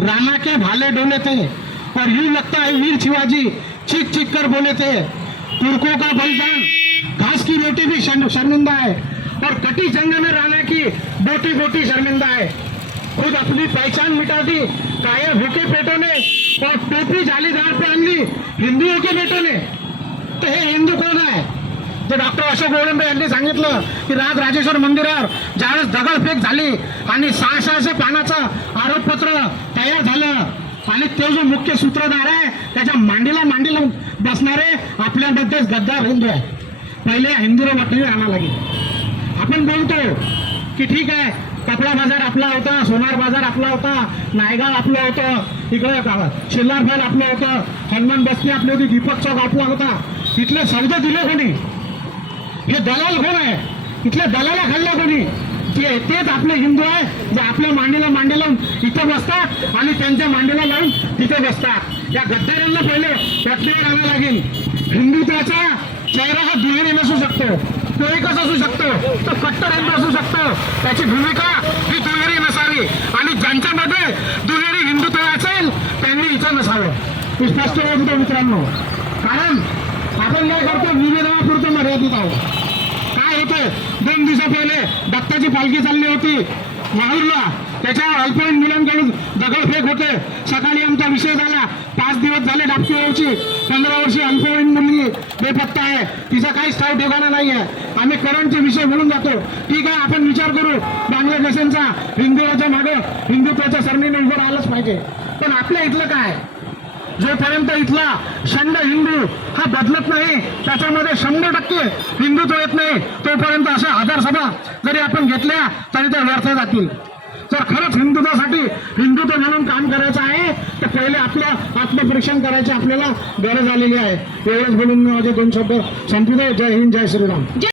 राणा के भाले डोले थे और यूँ लगता है वीर शिवाजी चीख चीख कर बोले थे। तुर्कों का बलिदान, घास की रोटी भी शर्मिंदा है और कटी जंग में राणा की बोटी बोटी शर्मिंदा है। खुद अपनी पहचान मिटा दी, काया भूखे पेटों ने और टोपी जालीदार पे आणली हिंदुओं के बेटों ने। तो हे हिंदू कौन आहे ते डॉक्टर अशोक गोळंबे यांनी सांगितलं की राज राजेश्वर मंदिरावर ज्यावेळेस दगडफेक झाली आणि सहा सहाशे पानाचं आरोपपत्र तयार झालं आणि ते जो मुख्य सूत्रधार आहे त्याच्या मांडीला मांडीला बसणारे आपल्यामध्येच गद्दार हिंदू आहे पहिले हिंदूला वाटणी राहावं लागेल. आपण बोलतो की ठीक आहे कपडा बाजार आपला होता सोनार बाजार आपला होता नायगाव आपलं होतं इकडे गावात. शिल्लार आपलं होतं हनुमान बस्ती आपली होती दीपक चौक आपला होता. तिथले सौदे दिले कोणी? हे दलाल कोण आहे? इथल्या दलाला खाल्ले कोणी? ते तेच आपले हिंदू आहे जे आपल्या मांडीला मांडी लावून इथे बसतात आणि त्यांच्या मांडीला लावून तिथे बसतात. या गद्दारांना पहिले पटणीवर आणावं लागेल. हिंदुत्वाचा चेहरा हा दुहेरी नसू शकतो. तो एकच असू शकतो. तो कट्टर हिंदू असू शकतो. त्याची भूमिका ही दुहेरी नसावी. आणि ज्यांच्यामध्ये दुहेरी हिंदुत्व असेल त्यांनी इथं नसावं. मी स्पष्ट बोलतो मित्रांनो. कारण आपण काय करतो? निवेदनापुरतं मर्यादित आहोत काय होतं दोन दिवसा पहिले दत्ताची पालखी चालली होती. माहूरला. त्याच्यावर अल्पवयीन मुलांकडून दगडफेक होते सकाळी आमचा विषय झाला. पाच दिवस झाले डाबकी पंधरा वर्षी अल्पवयीन मुलगी बेपत्ता आहे. तिचा काहीच ठाव ठिकाणा नाही आहे आम्ही करंटचे विषय म्हणून जातो. ठीक आहे आपण विचार करू. बांगलादेशांचा हिंदुत्वाच्या मागं हिंदुत्वाच्या सरणीने उभं राहिलंच पाहिजे. पण आपल्या इथलं काय? जोपर्यंत इथला शंड हिंदू हा बदलत नाही त्याच्यामध्ये शंभर टक्के हिंदुत्व येत नाही तोपर्यंत अशा हजार सभा जरी आपण घेतल्या तरी त्या व्यर्थ जातील. जर खरंच हिंदुत्वासाठी हिंदुत्व म्हणून काम करायचं आहे तर पहिले आपलं आत्मपरीक्षण करायची आपल्याला गरज आलेली आहे. एवढंच बोलून मी माझे दोन शब्द संपवतो. जय हिंद जय श्रीराम.